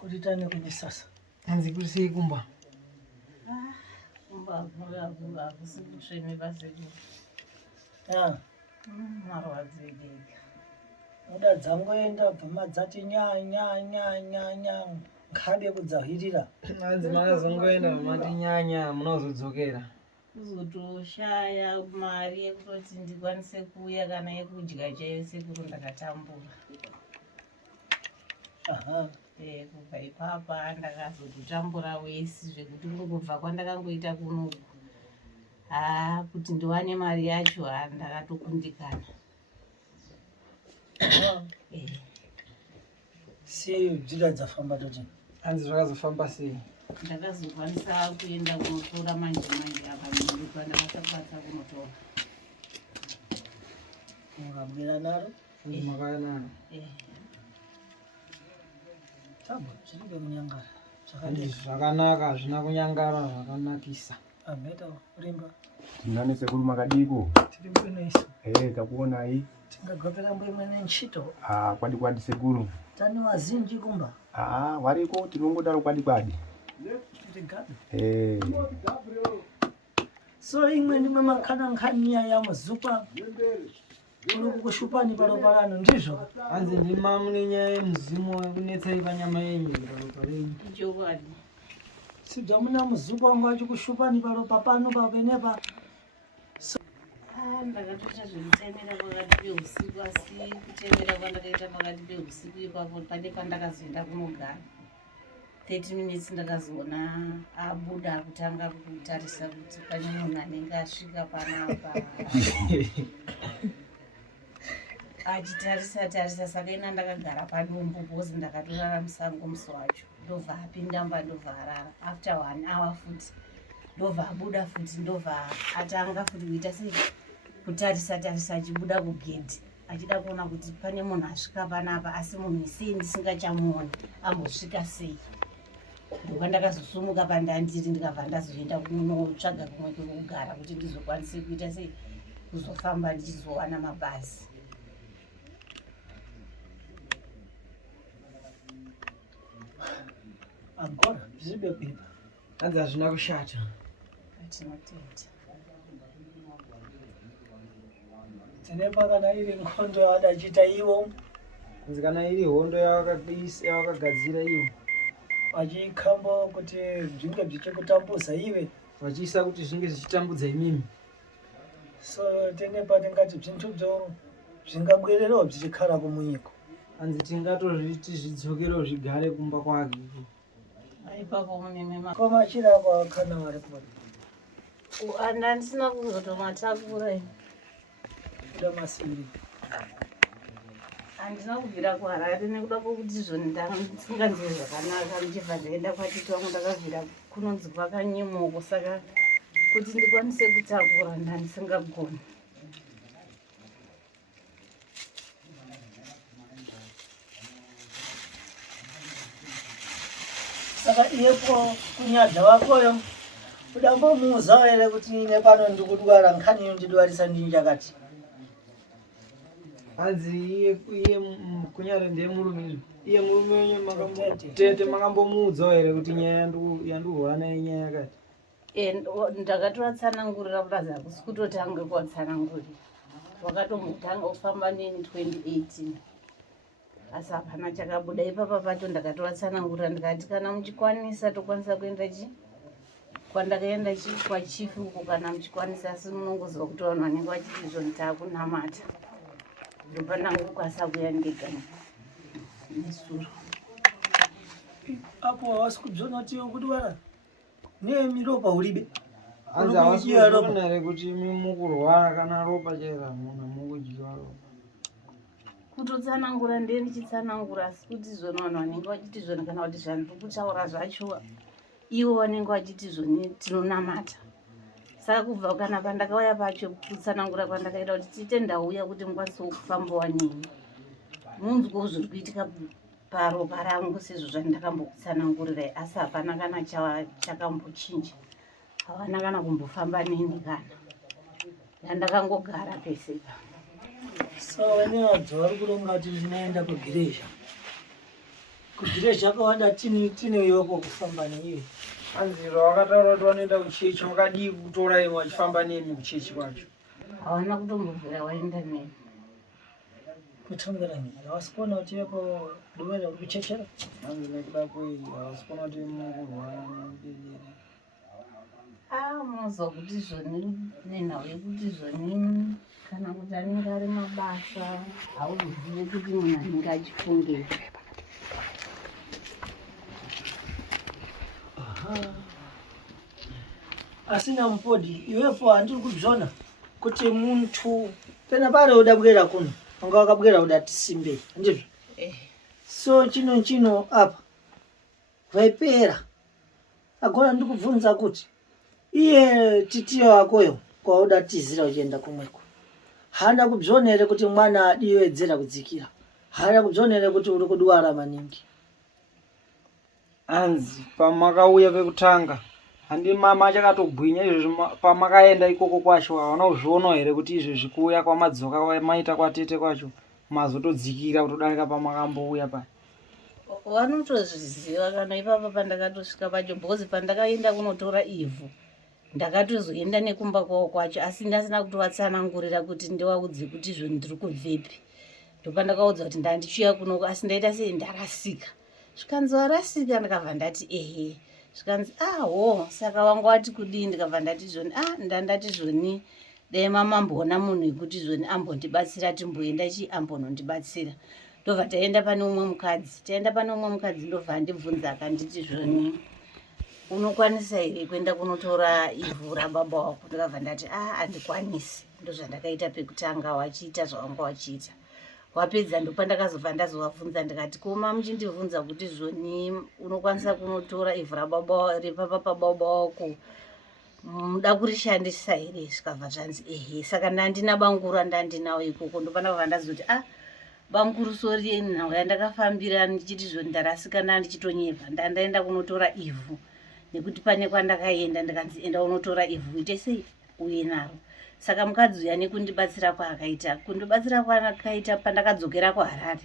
Kulitane kwenye sasa. Anzi kulisi kumba. Kumba kusikutreme baseku. Ya. Marwadzeke. Muda dzangu enda bvuma dzati nya ngabe kudzahirira. Anzi makazongoenda mati nyanya munozodzokera. Kuzotoshaya mari yekutoti ndikwanise kuuya kana yekudya chaiyo sekuru ndakatambura. Aha. Kubva ipapa ndakazototambura wesi zvekuti ngobva kwandakangoita kunoku. Kuti ndiwane mari yacho ndakatokundikana. Si bzira dzafamba toti. Anzi zvakazofamba sei? Ndakazokwanisa kuenda kunotora manje apa ndikwa ndakasakwanisa kunotora. Mukabwira naro? Makaya naro. Tabo zviribe munyangara. Zvakanaka hazvina kunyangara zvakanakisa. Ameta kurimba. Ndinane sekuru makadiko. Tiri bwino isu. Takuona hii. Tingagopera mbwe nchito. Kwadi sekuru. Tani wazinji kumba. Wariko tinongodaro kwadi. Tiri so imwe ndimwe makana nkhaniya ya muzupa. Uri kukushupani paroparano ndizvo. Anzi ndima mune nyaya yemuzimu wekunetsai panyama yenyu paroparenyu. Ichokwadi. Sibva muna muzupa wangu achikushupani paropapano papenepa. Ndakatoita zvekutemera pakati peusiku asi kutemera kwandakaita pakati peusiku ipapo pane pandakazoenda kunogara 30 minutes ndakazoona abuda kutanga kutarisa kuti pane munhu anenge asvika panapa achitarisa saka ina ndakagara padumbu bhozi ndakatorara musango musi wacho ndobva apindamba ndobva arara after 1 hour futi ndobva abuda futi ndobva atanga futi kuita sei kutarisa achibuda kugedhi achida kuona kuti pane munhu asvika panapa asi munhu sei ndisingachamuoni ambosvika sei ndokandakazosumuka pandandiri ndikabva ndazoenda kunotsvaga kumwe kwekugara kuti ndizokwanise kuita sei kuzofamba ndichizowana mabhazi. Agora zviribe kuipa. Anzi hazvina kushata. Atinotenda. Tinepa kana iri nkhondo yawadachita iwo. Anzi kana iri hondo yawakagadzira iwo. Vachikhambo kuti zvinge zvichikutambuza iwe. Vachiisa kuti zvinge zvichitambudza imimi. So tinepa tingati zvintubzo zvingabwererawo zvichikhala kumunyiko. Anzi tingatozviti zvidzokerewo zvigare kumba kwake. Aipapo mune Koma chirapa kana vari kuva. Handisina kuzotomatakura. Kuda masiri. Handina kubvira kuHarare nekuda kwokuti ndisinganzwi zvakanaka ndichibva ndaenda kwatiti wangu ndakabvira kunonzi kwakanyimoko saka kuti ndikwanise kutakura ndandisingagoni. Saka iyepo kunyadza wakoyo udambomuuzawo ere kuti ine pano ndikudwara nkhaniyo ndidwarisa ndinjakati. Anzi iye kunyara ndiye murume. Iye murume wenyu makambotete makambomuudzawo ere kuti nyaya yandirwara nayo inyaya yakati. Ndakatovatsanangurira kutaza hakusi kutotanga kuvatsanangurira. Wakatombotanga kufamba neni 2018. Asi hapana chakabuda ipapa pacho ndakatovatsanangurira ndikati kana muchikwanisa tokwanisa kuenda kwandakaenda kwachifu uko kana muchikwanisa asi munongoziva kuti vanhu vanenge vachiti izvo nditakunamata. Ndopandangokwasa kuya ndega nesuro. Apo hawasi kudzona kuti kudwara. Nemiropa ulibe. Anzi havasikuona ere kuti mukurwara kana ropa chairo hamuna mukudyiwa ropa. Kutotsanangura ndiye ndichitsanangura asi kuti zvona vanhu vanenge vachiti zvoni kana kuti zvandiri kutaura zvacho ivo vanenge vachiti zvoni tinonamata. Saka kubva kana pandakauya pacho kutsanangura kwandakaita kuti tiite ndauya kuti mukwanisewo kufambawo neni. Munzwewo zviri kuitika paropa rangu sezvo zvandakambokutsanangurirai asi hapana kana chakambochinja. Havana kana kumbofamba neni kana. Ndakangogara pese pa. So wene wadzwa vari kuronga kuti ndinoenda kugireja. kugire zvakawanda tine yoko kufamba neiwe. Anziro wakataura kuti wanoenda kuchechi wakadii kutora imwe wachifamba nemi kuchechi kwacho? Hawana kutombobvira waenda nemi. Kutongera nyika havasikuona kuti ivepo duvera uri kuchechera. Hanzi nekuda kwei havasikuona kuti mungurwara nemuberere. Munozwa kuti zvoni nenhau yekuti zvoni kana kuti anenge ari mabasa hauzivi kuti munhu anenge achifungei. Asina mupodi iwepo handiri kuzvona kuti muntu pena pari uda bwera kuno anga wakabwera udati simbei handizvo. So chino apa vaipera agora ndikubvunza kuti iye titiyo wakoyo kwauda tizira uchienda kumweko hana kubvona here kuti mwana adiwedzera kudzikira, hana kubvona here kuti uri kudwara maningi. Hanzi pamakauya pekutanga handi mama achakatogwinya izvozvo pamakaenda ikoko kwacho hawana kuzvionawo here kuti izvezvi kuuya kwamadzoka maita kwatete kwacho mazotodzikira kutodarika pamakambouya paya? Vanotozviziva kana ipapa pandakatosvika pacho bhozi pandakaenda kunotora ivhu ndakatozoenda nekumba kwavo kwacho asi ndasina kutovatsanangurira kuti ndivaudze kuti izvo ndiri kubvepi. Ndopandakaudza kuti ndandichiuya kunoko asi ndaita sei ndarasika. Zvikanzi warasika ndikabva ndati ehe. Zvikanzi saka wanga wati kudii ndikabva ndati zvoni ndandati zvoni dai mamamboona munhu wekuti zvoni ambondibatsira timboenda ambonondibatsira. Ndobva taenda pane umwe mukadzi ndobva ndibvunza akanditi zvoni unokwanisa here kuenda kunotora ivhu rababa wako. Ndikabva ndati handikwanisi. Ndozvandakaita pekutanga wachiita zvawanga wachiita. Wapedza ndopandakazobva ndazovabvunza ndikati koma muchindibvunza kuti zvoni unokwanisa kunotora ivhu repapa pababa wako muda kurishandisa here. Zvikabva zvanzi ehe. Saka ndandina bangura ndandinawo ikoko. Ndopandakabva ndazoti banguru sori nhau yandakafambira ndichiti zvoni ndarasika ndichitonyevha ndandaenda kunotora ivhu nekuti pane kwandakaenda ndikanzi enda unotora ivhu ite sei uye naro. Saka mukadzi uya nekundibatsira kwaakaita kundibatsira kwaakaita pandakadzokera kuHarare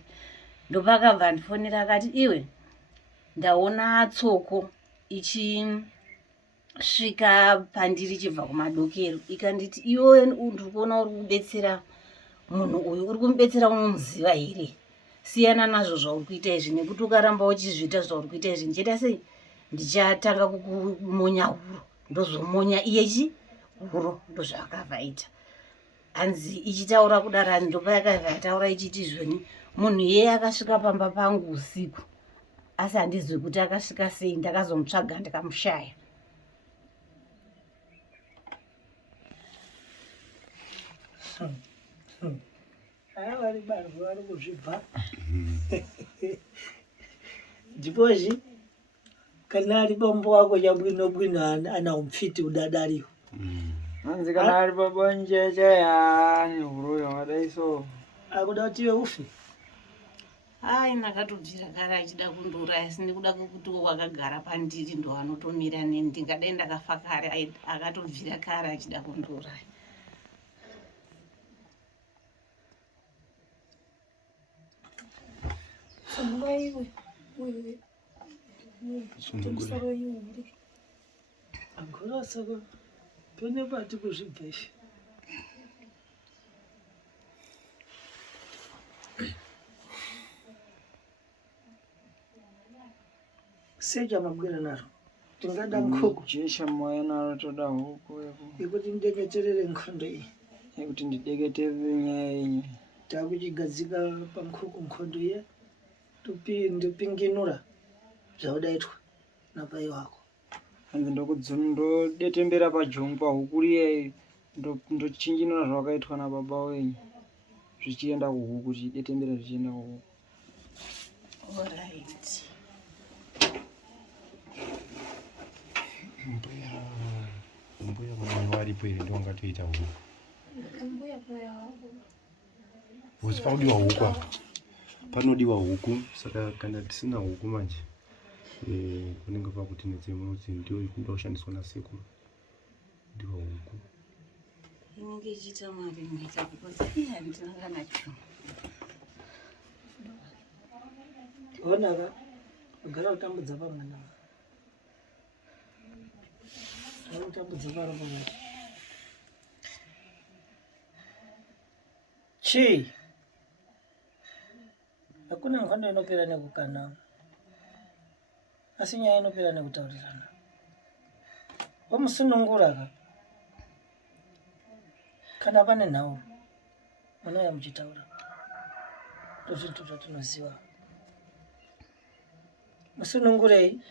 ndopakabva ndifonera akati iwe ndaona tsoko ichisvika pandiri chibva kumadokero ikanditi iwe ndiri kuona uri kubetsera munhu uyu uri kumubetsera unomuziva here. Siyana nazvo zvauri kuita izvi nekuti ukaramba uchizviita zvauri kuita izvi ndichaita sei ndichatanga kukumonya huro ndozomonya iye huro ndozvaakabva aita. Hanzi ichitaura kudara ndopayakabva yataura ichiti zvoni munhu iyeye akasvika pamba pangu usiku asi handizwi kuti akasvika sei. Ndakazomutsvaga ndikamushaya. Vari barwe vari kuzvibva ndipozvi kana ari bambo wako chabwino ana umfiti udadariwo. Hanzi kana ari babonje chayani huroyo wadai so akuda kuti iwe ufe. Nakatobvira kare achida kundiuraya asi nekuda kwekuti wakagara pandiri ndo anotomira neni ndingadai ndakafa kare. Akatobvira kare achida kundiuraya. Agora saka pene pati kuzvibvesha seja mabwera naro tingada nkoko jesha moya naro toda huku yekuti ndideketserere nkhondo iyi yekuti ndideketerere nyaya yenyu takuchigadzika pankoko nkhondo iya ndopinginura zvaudaitwa napai wako. Hanzi ndodetembera pajongwa huku riye ndochinjinura zvakaitwa nababa wenyu zvichienda kuhuku zvidetembera zvichienda kuhuku. Alright. Mbuya kuna walipo ile ndio ngatoita huko. Mbuya paya Usipaudiwa huko hapa. Panodiwa huku saka kana tisina huku manje. Kunenge pakuti nedzimwe ndio ikuda kushandiswa na sekuru. Ndiwa huku. Inenge ichiita mari mita because iya ndinanga nacho. Onaka ugara utambudza pamwana utambudza paro pamwana chi hakuna nkhondo inopera nekukana asi nyaya inopera nekutaurirana wamusununguraka kana pane nhau munouya muchitaura ndozvintu zvatinoziva musunungurei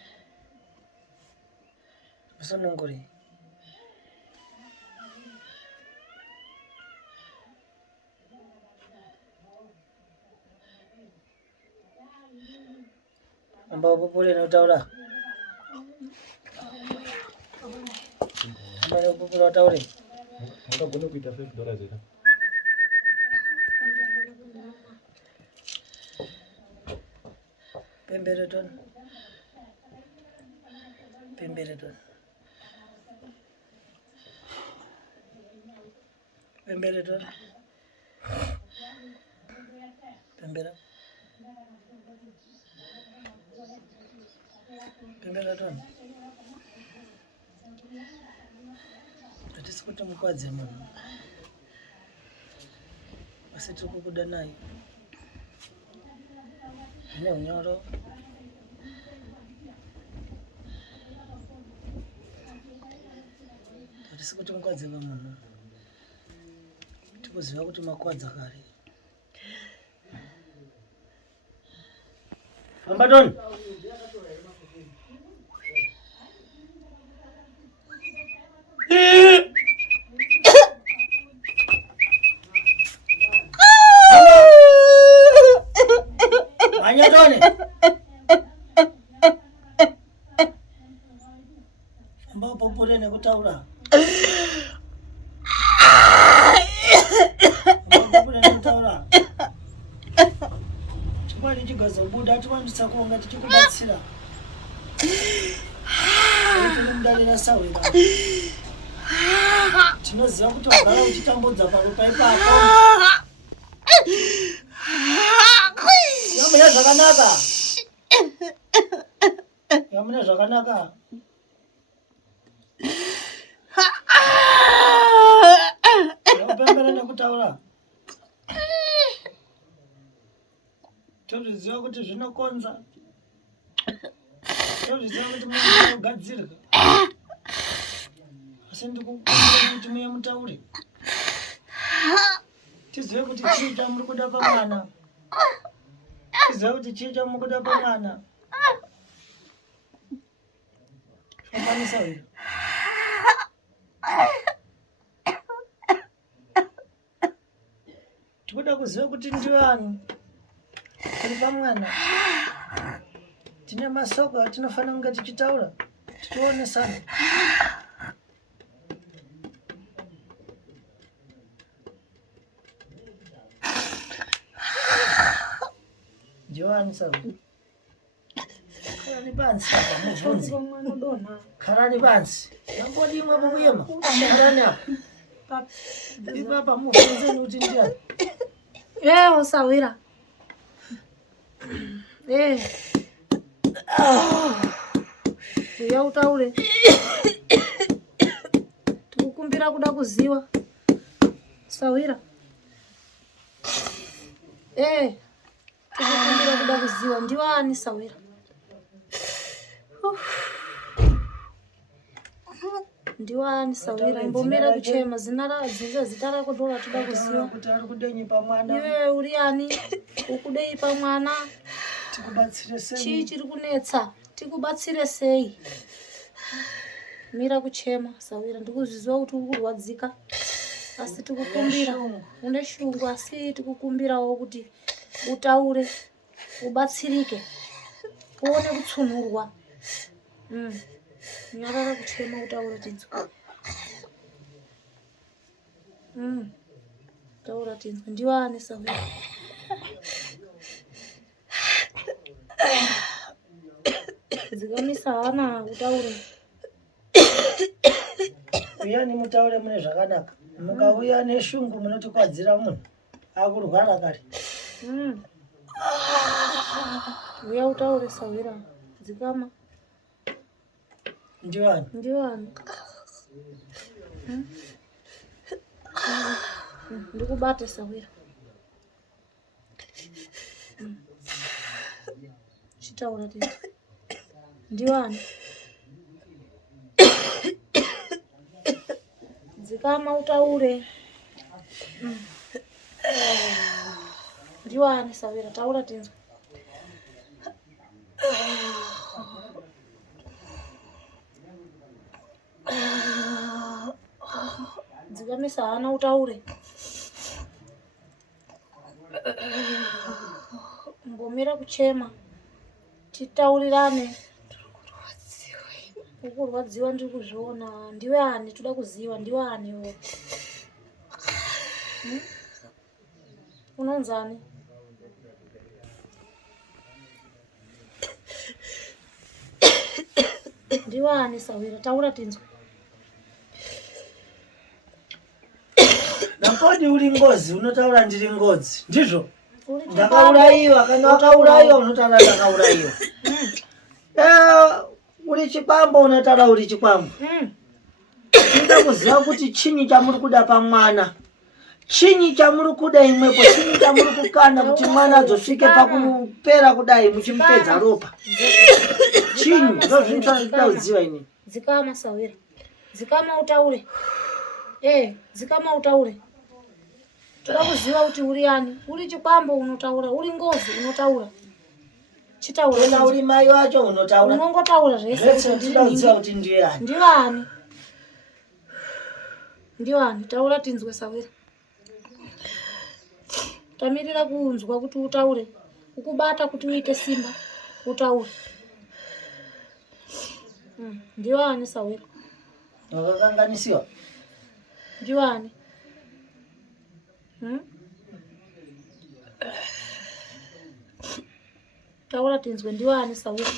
amba upupure nekutaura amba neupupure wataure Akagona kuita $5 here. Pemberedon. Pemberedon. Hatisi kuti mukwadze munhu asi tiri kukuda naye zvine unyoro hatisi kuti mukwadze vamunhu tikuziva kuti makwadza kare Ambaton Anyatone Amba popore nekutaura popore nekutaura Chipari chigaza buda tiwandisa kuonga tichikubatsira Tinomudalira sawira Tinoziva kuti wagara uchitambudza paropa ipapo Yamuna zvakanaka Yapembera nekutaura Tozviziva kuti zvinokonza Tozviziva kuti munhu anogadzirwa asi ndikukumbira kuti muye mutaure tizive kuti chii chamuri kuda pamwana tizive kuti chii chamuri kuda pamwana Fambanisa wiro tikuda kuziva kuti ndiwani tiri pamwana tine masoko atinofanira kunge tichitaura tichionesana Joan sawa Karani pansi muvunzi Karani pansi Nambodi mwa muyema Karani hapa Baba muvunzi nuti ndiani Osawira Uya utaure Tikukumbira kuda kuziwa Sawira Tikukumbira kuda kuziwa ndiwani Sawira Ndiwani Sawira imbomera kuchema zita rako ndola tuda kuziwa kuti ari kudenyi pamwana iwe uriani ukudei pamwana tikubatsire sei chii chiri kunetsa tikubatsire sei mira kuchema Sawira ndikuzviziva kuti uri kurwadzika asi tikukumbira une shungu asi tikukumbirawo kuti utaure ubatsirike uone kutsunurwa nyarara kuchema utaure tinzwa taura tinzwa ndiwani Sawira dzikamisa hana utaure uyani mutaure mune zvakanaka mukauya neshungu munotikwadzira munhu akurwara kare uya utaure Sawira Dzikama. Ndiwani? Ndiwani. Ndikubate Sawira. Chitaura tete. Ndiwani. Dzikama utaure. Ndiwani Sawira, taura tinzwe. Dzikamisa hana utaure. Mbomera kuchema. Titaurirane. Ukurwadziwa ndiri kuzviona. Ndiwe ani toda kuziva, ndiwe ani iwe? Unonzani? Ndiwe ani Sawira, taura tinzwe. Napodi uri ngozi, unotaura ndiri ngozi. Ndizvo? Uri Ndakaurayiwa, kana wakaurayiwa unotaura ndakaurayiwa. Uri chikwambo unotaura uri chikwambo. Ndinoda kuziva kuti chinyi chamuri kuda pamwana. Chinyi chamuri kuda imwepo, chinyi chamuri kukanda kuti mwana adzosvike pakupera kudai muchimupedza ropa. Chinyi? Ndozvinoda kuziva ini. Dzikama Sawira. Dzikama utaure. Dzikama utaure. Toda kuziva kuti uri ani. Uri chikwambo unotaura, uri ngozi unotaura. Chitaura. Wena uri mai wacho unotaura. Unongotaura zvese. Ndinoda kuziva kuti ndiye ani. Ndiwe ani? Ndiwe ani? Taura tinzwe Sawira. Tamirira kunzwa kuti utaure. Ukubata kuti uite simba. Utaure. Ndiwe ani Sawira? Wakakanganisiwa. Ndiwe ani? Taura tinzwe, ndiwe ani Sawira?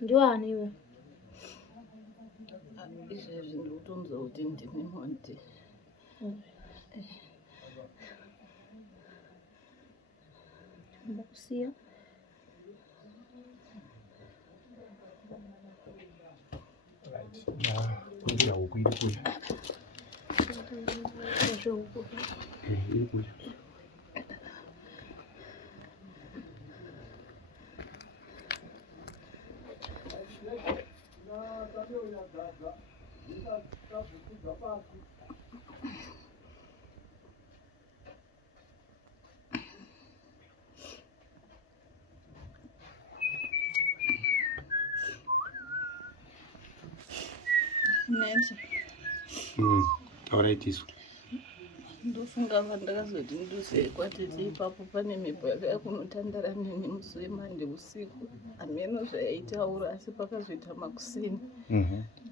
Ndiwe ani iwe? Izvezvi ndikutonzwa kuti ndimi Monte. Ndakusiya. Kuja huku ili kuja. Ili kuja. Nete. Alright isu. Ndofunga pandakazoti nduse kwatete ipapo pane mhepo yakauya kunotandara neni musi wemande usiku. Hameno zvayaitaura asi pakazoita makuseni.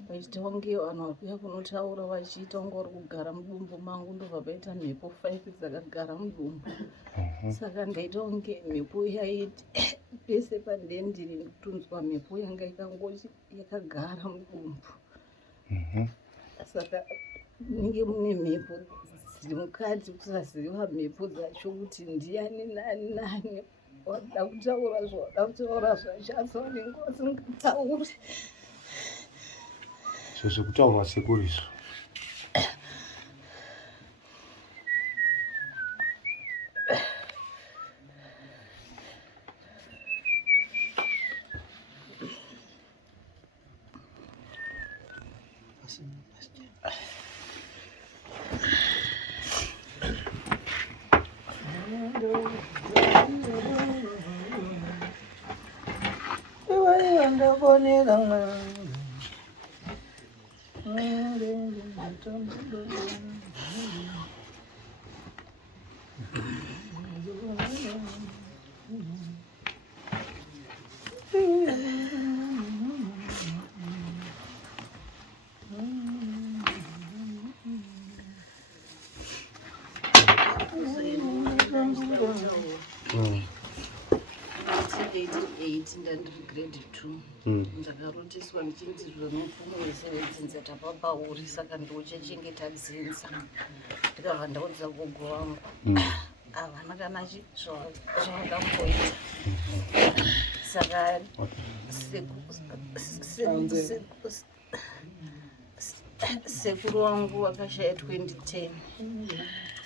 Vachiita kunge vanhu vari kuuya kunotaura vachiita kunge vari kugara mudumbu mangu, ndobva paita mhepo 5 dzakagara mudumbu. Saka ndaita kunge mhepo yaiti pese pandendiri kutunzwa mhepo yanga yakagara mudumbu. Saka munenge mune mhepo dziri mukati, kusaziva mhepo dzacho kuti ndiani nani nani. Wada kutaura zvawada kutaura zvacho asi vanenge vasingatauri. Zvekutaura sekuriso. Ndandiri grade 2 ndakarotiswa ndichinzi zvemupfumo wesevedzinza tapapauri, saka ndochachengeta dzinza. Ndikabva ndaudza gogo wangu havana kana zvavakamboita. Saka sekuru wangu wakashaya 2010.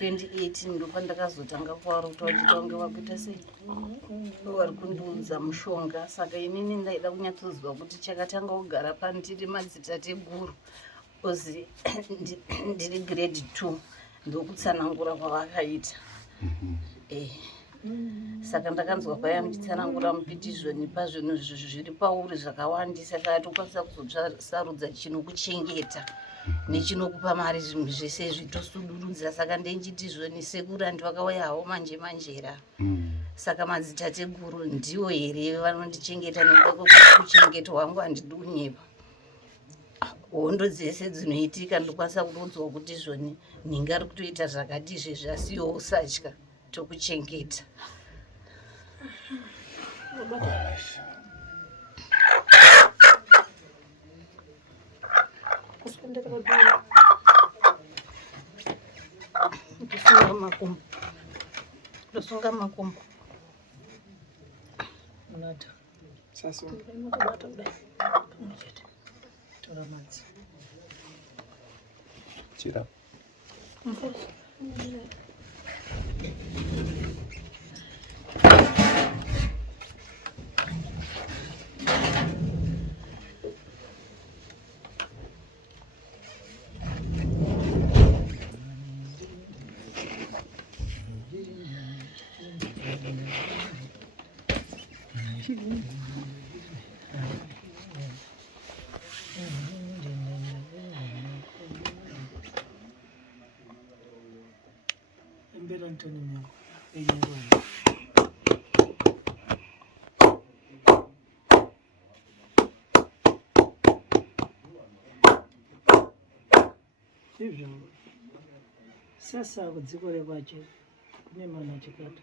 2018 ndopandakazotanga kwaari kuti wachita kunge wakuita sei vari kundiudza mushonga. Saka inini ndaida kunyatsoziva kuti chakatanga kugara pandiri madzitateguru ozi ndiri grade 2 ndokutsanangura kwavakaita. Saka ndakanzwa paya muchitsanangura mupitizhoni pazvinhu zviri pauri zvakawandisa. Saka tokwanisa kuzotsarudza chinokuchengeta nechinokupa mari, zvinhu zvese zvitosudurudza. Saka ndenchitizhoni sekuru andivakauya havo manje manjera. Saka madzitateguru ndiwo here vanondichengeta nekuda kwekuti kuchengeta wangu handidi kunyepa. Hondo dzese dzinoitika ndokwanisa kuronzwa kuti zvoni ninga ari kutoita zvakati izvezvi asiwo usatya tokuchengeta. Ndosunga makumbo Unata. Sasa Tora madzi. Chira. Embera ntoni myangu. Enyerwa. Hivyo sasa kudzikole kwache kune mana chikati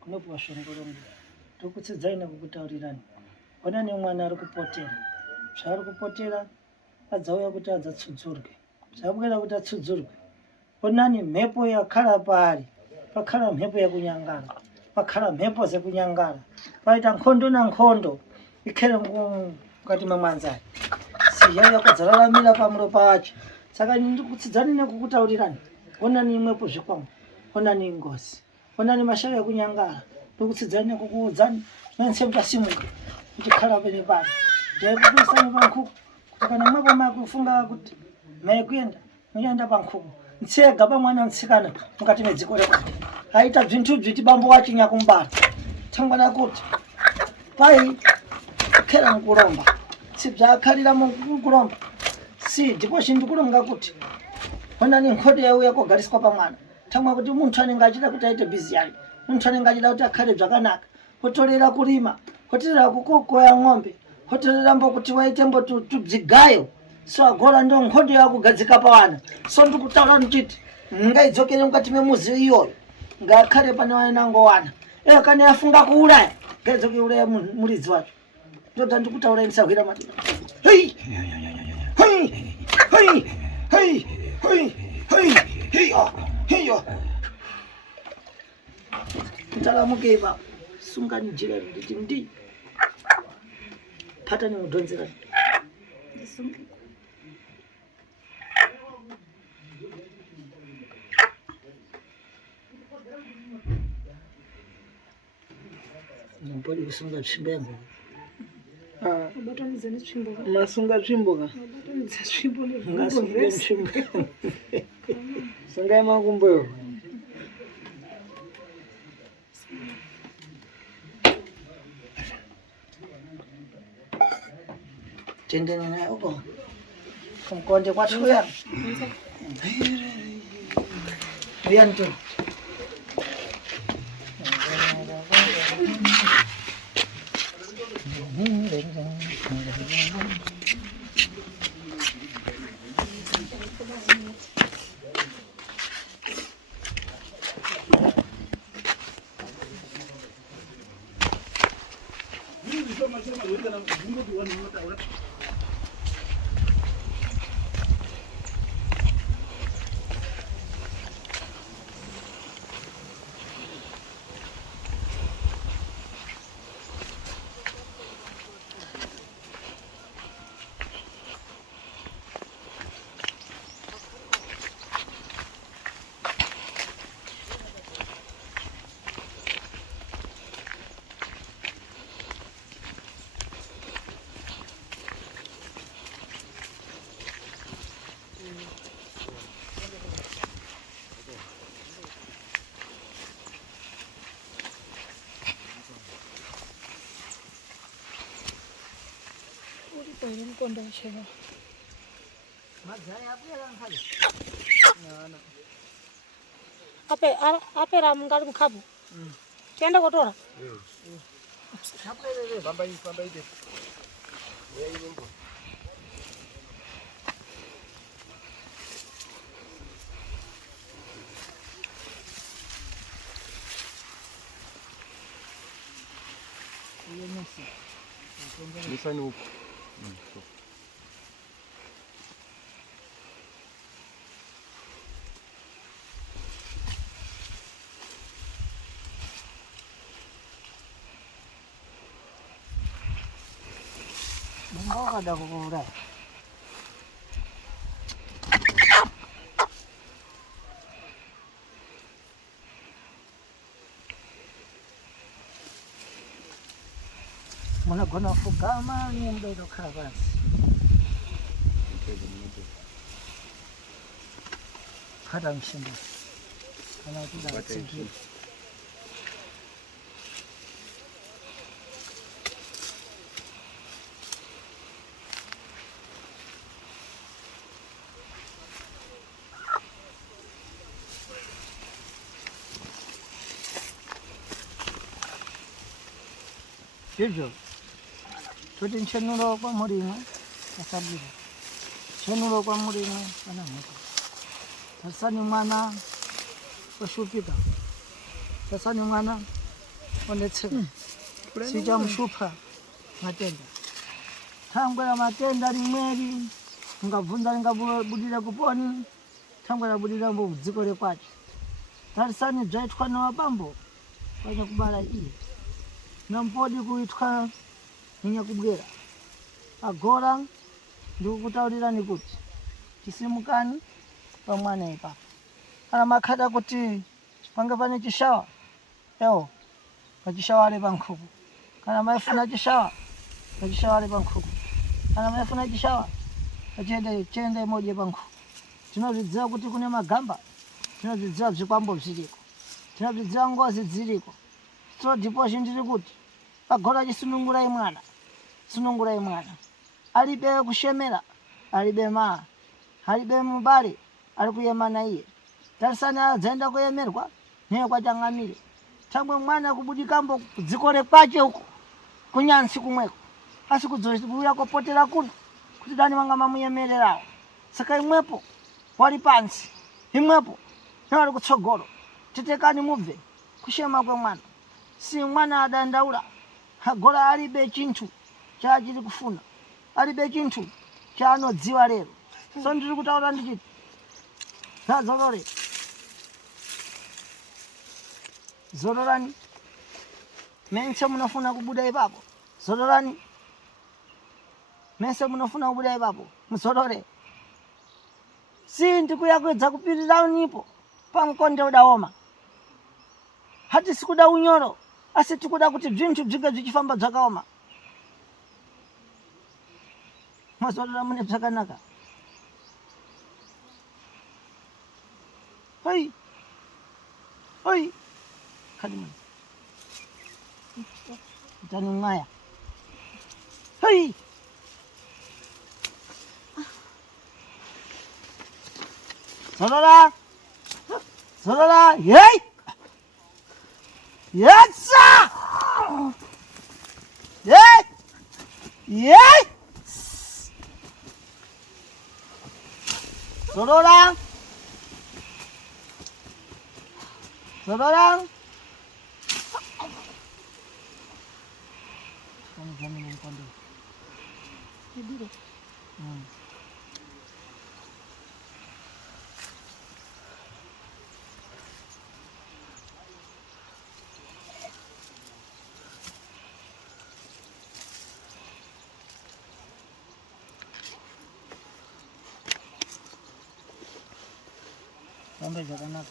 kunopuwa shongolongo tokutsidzaina kukutaurirani. Ona nemwana ari kupotera zvaari kupotera adzauya kuti adzatsudzurwe zvabwera kuti atsudzurwe. Onani mhepo yakhala paari pakhala mhepo yakunyangara pakhala mhepo dzekunyangara paita nkhondo na nkhondo ikhere mukati memwanzari siya yakudzararamira pamulo pacho. Saka ndikutsidzani nekukutaurirani. Onani imwepo zvikwambo onani ngozi onani mashavi ekunyangara ndikutsidzani nekukuudzani mense mutasimuka muchikhala pene pano ndaikukuisani pankhuku kuti kana mwepo makufunga kuti maikuenda munoenda pankhuku ntsega pamwana mtsikana mukati medziko rekwake aita bzinthu bziti bambo wacho nyakumbala thangwana kuti pai khera mukulomba si bzakhalira mukulomba si ndipo chindikulonga kuti onani nkhodo yauya kogariswa pamwana thangwa kuti munthu anenge achida kuti aite bizi yake munthu anenge achida kuti akhale bzakanaka kutolera kulima kutolera kukokoya ng'ombe kutolera mbo kuti waite mbo tubzigayo so agora ndo nkhodo yakugadzika pawana so ndikutaura ndichiti ngaidzokere mukati memuzi iyoyo ngakhale pane wainango wana kana yafunga kuuraya ngaidzoke uraya muridzi wacho ndoda ndikutaura ndisagwira mati hei hei hei hei hei hei hei ndalamuke ipapo sungani jira nditi ndi patani mudhonzera Mpodi kusunga tsvimbo yangu. Ubatanidze netsvimbo. masunga tsvimbo ka Ubatanidze tsvimbo ngasunge tsvimbo. sungai makumbo yo. Tendeni nayo ko. Kumkonde kwathu ya. Vianto. Kweli mkondo chelewa. Mazaya abwera nkhale. Yana. Apera mungali mkhabu. Tienda kotora. Abwere. Pamba ide. Wewe nyimbo. Nisani huko. Mungu kada kukura. Munagona fugama ni mdodo khabansi. Khada mshimba. Kana kuda tsingi. Jojo. Tuti nchenulo kwa mulimo asabiri. Chenulo kwa mulimo kana muko. Sasa ni mwana washupika. Sasa ni mwana onetseka. Sija mshupa matenda. Tangwera matenda limweri ngavunda ngabudira kuponi. Tangwera budira mbo dziko lekwacho. Tarisani dzaitwa na wabambo. Kwanya kubala iye. Nampodi kuitwa Nyakubwera. Agora ndikutaurira kuti tisimukani pamwana ipa. Kana makhada kuti panga pane chishawa. Ewo. Pachishawale pankhuku. Kana maifuna chishawa. Pachishawale pankhuku. Kana maifuna chishawa. Pachende moje pankhuku. Tinozvidziwa kuti kune magamba. Tinozvidziwa zvikwambo zviriko. Tinozvidziwa ngozi dziriko. So ndipo ndiri kuti pagora chisunungurai mwana. Sunungurai mwana. Alibe kushemera, alibe alibe mubale, ali kuyemana iye. Tarisani adzaenda kuyemerwa, niye kwachangamire. Tambwe mwana kubudikambo dzikole kwache huko. Kunyansi kumweko. Asi kudzouya kopotera kuno. Kuti dani vanga mamuyemererawo. Saka imwepo wali pansi. Imwepo nawali kutsogolo. Titekani mubve kushema kwe mwana. Si mwana adandaula. Agora alibe chinthu chachiri kufuna. Alibe chinthu chanodziwa lero. So ndiri kutaura ndichiti. Zorore. Zororani. Mense munofuna kubuda ipapo. Zororani. Mense munofuna kubuda ipapo. Muzorore. Si ndikuyakwedza kupirira unipo. Pamkonde udaoma. Hati sikuda unyoro. Asi tikuda kuti bzinthu bzige bzichifamba bzakaoma. Mazorora mune bzakanaka. Oi. Khadi mwana. Tani mwaya. Hoi. Zorora. Yey. Yes, sir. Yey. Zorora. Kamu jamin yang kondo. Ndiro. Sampai Jagannath.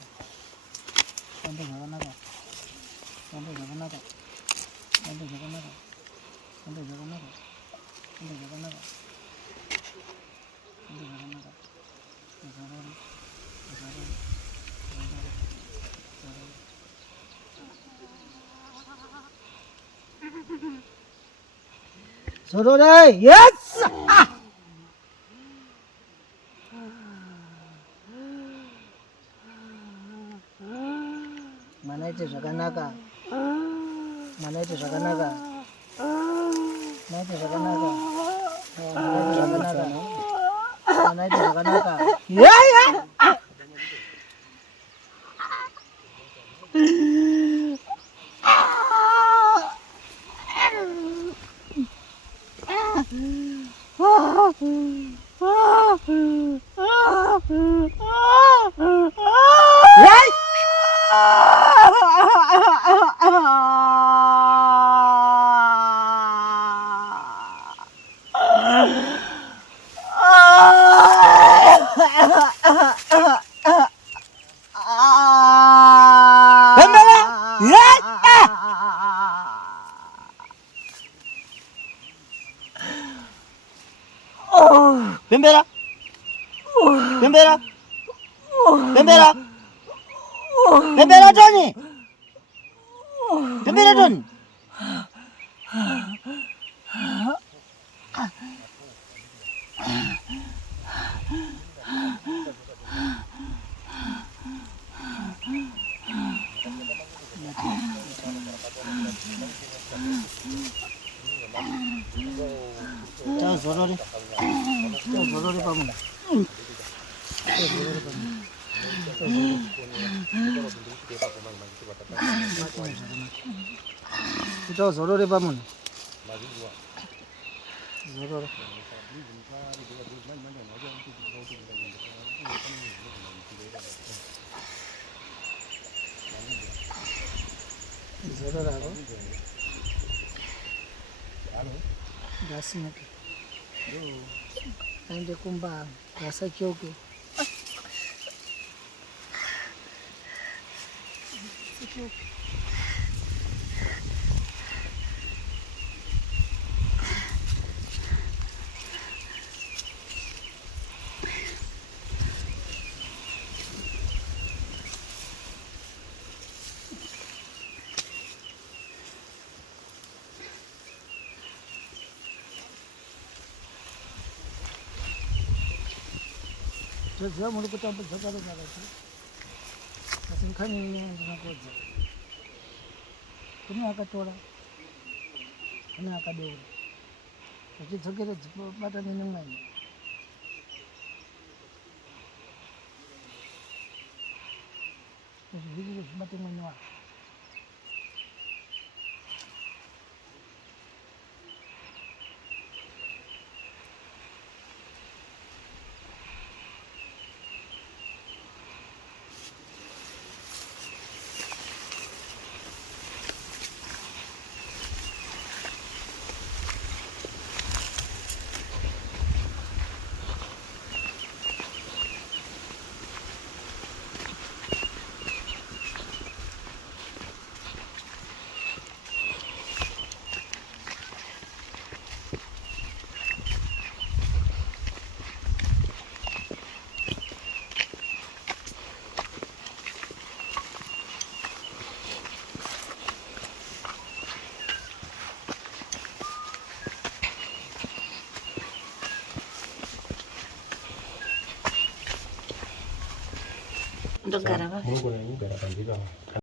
Zorora, yes! aite zvakanaka. Mwana aite zvakanaka. Naite zvakanaka. Naite zvakanaka. Naite zvakanaka. Bembera. Bembera. Bembera. Bembera Tony. Bembera Tony. Chao zorore. Chao zorore pamoja. Chao zorore pamoja. Zorore. Zorore hapo. Ndasimuke. Aende kumba ngasachoke. Sasa muri kutamba dzakaro dzakati. Asinkhani ndinakodza. Kune akatora. Kune akadora. Achidzokera dzibatane nemwana. Zviri zvibate mwana wake. Ndogara. Mungu na